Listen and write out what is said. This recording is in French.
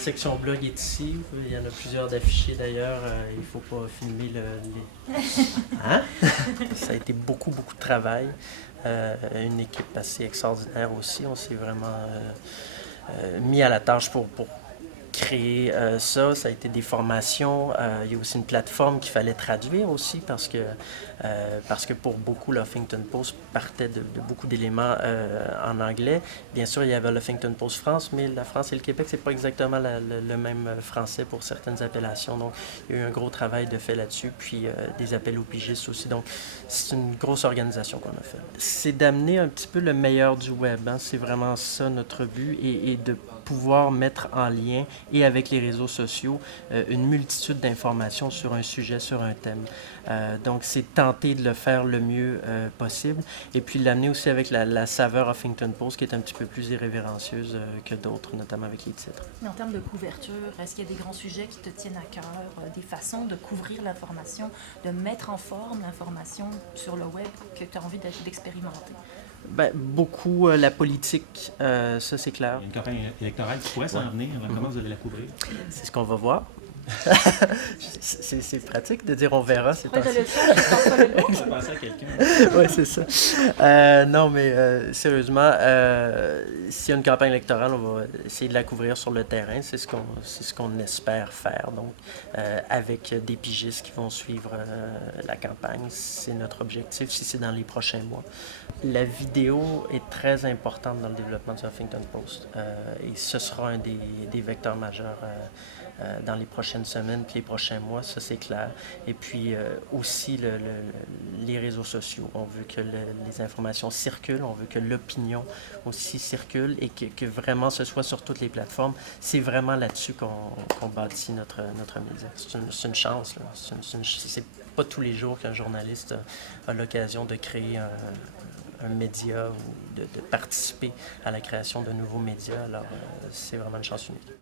section blog est ici. Il y en a plusieurs d'affichés d'ailleurs. Il ne faut pas filmer Hein? Ça a été beaucoup, beaucoup de travail. Une équipe assez extraordinaire aussi. On s'est vraiment mis à la tâche pour créer ça. Ça a été des formations. Il y a aussi une plateforme qu'il fallait traduire aussi parce que pour beaucoup, le Huffington Post partait de beaucoup d'éléments en anglais. Bien sûr, il y avait le Huffington Post France, mais la France et le Québec, c'est pas exactement le même français pour certaines appellations. Donc, il y a eu un gros travail de fait là-dessus, puis des appels aux pigistes aussi. Donc, c'est une grosse organisation qu'on a fait. C'est d'amener un petit peu le meilleur du web. Hein. C'est vraiment ça notre but et de pouvoir mettre en lien et avec les réseaux sociaux une multitude d'informations sur un sujet, sur un thème. Donc, c'est tenter de le faire le mieux possible et puis l'amener aussi avec la saveur Huffington Post qui est un petit peu plus irrévérencieuse que d'autres, notamment avec les titres. Mais en termes de couverture, est-ce qu'il y a des grands sujets qui te tiennent à cœur, des façons de couvrir l'information, de mettre en forme l'information sur le web que tu as envie d'expérimenter? Ben, beaucoup la politique, ça c'est clair. Il y a une campagne électorale qui pourrait s'en venir. Comment vous allez la couvrir? C'est ce qu'on va voir. C'est pratique de dire on verra. C'est Ouais, je penser à quelqu'un. Oui, c'est ça. Non, mais sérieusement, s'il y a une campagne électorale, on va essayer de la couvrir sur le terrain. C'est ce qu'on espère faire. Donc, avec des pigistes qui vont suivre la campagne, c'est notre objectif si c'est dans les prochains mois. La vidéo est très importante dans le développement du Huffington Post et ce sera un des vecteurs majeurs dans les prochaines semaines puis les prochains mois, ça c'est clair. Et puis aussi les réseaux sociaux. On veut que les informations circulent, on veut que l'opinion aussi circule et que vraiment ce soit sur toutes les plateformes. C'est vraiment là-dessus qu'on bâtit notre média. C'est une chance. Là. C'est pas tous les jours qu'un journaliste a l'occasion de créer un média ou de participer à la création de nouveaux médias. Alors, c'est vraiment une chance unique.